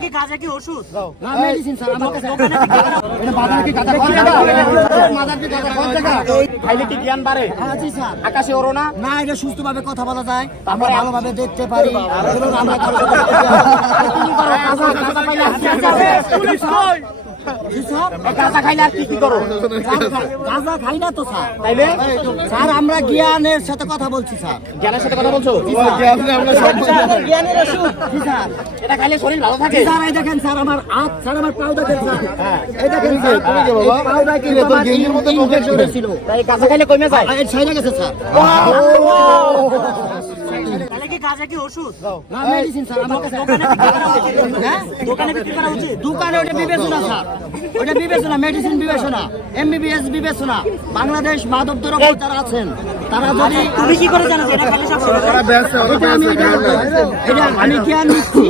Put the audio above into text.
কি গাঁজা কি ওষুধ? না মেডিসিন স্যার আমার কাছে এটা বাজার কি গাঁজা কোন জায়গা বাজার কি গাঁজা কোন জায়গা খাইলে কি জ্ঞান বাড়ে? হ্যাঁ জি স্যার আকাশে ওড়ো না? না এটা সুস্থভাবে কথা বলা যায় আমরা ভালোভাবে দেখতে পারি এবং আমরা কারো সাথে পুলিশ কই? গাঁজা খাইলে আর কি করো? গাঁজা খাই না তো স্যার তাইলে স্যার আমরা জ্ঞানের সাথে কথা বলছি স্যার জ্ঞানের সাথে কথা বলছো? জ্ঞানের ওষুধ জি স্যার এটা খাইলে শরীর ভালো থাকে? স্যার এই দেখেন স্যার আমার হাত স্যার আমার পাও দেখেন স্যার এই দেখেন স্যার পাউডার কি আমার ইনফেকশন হয়েছিল তাই গাঁজা খাইলে কমে যায়? এই ছাইরা গেছে স্যার তাহলে কি গাঁজা কি ওষুধ? না মেডিসিন স্যার আমার কাছে হ্যাঁ দোকানে বিক্রি করা উচিত? দোকানে ওটা বিবেচনা স্যার ওটা বিবেচনা মেডিসিন বিবেচনা এমবিবিএস বিবেচনা বাংলাদেশ মাদক দ্রব্য যারা আছেন তারা যদি তুমি কি করে জানো যে এটা খাইলে সব সমস্যা? এটা আমি জ্ঞান নিচ্ছি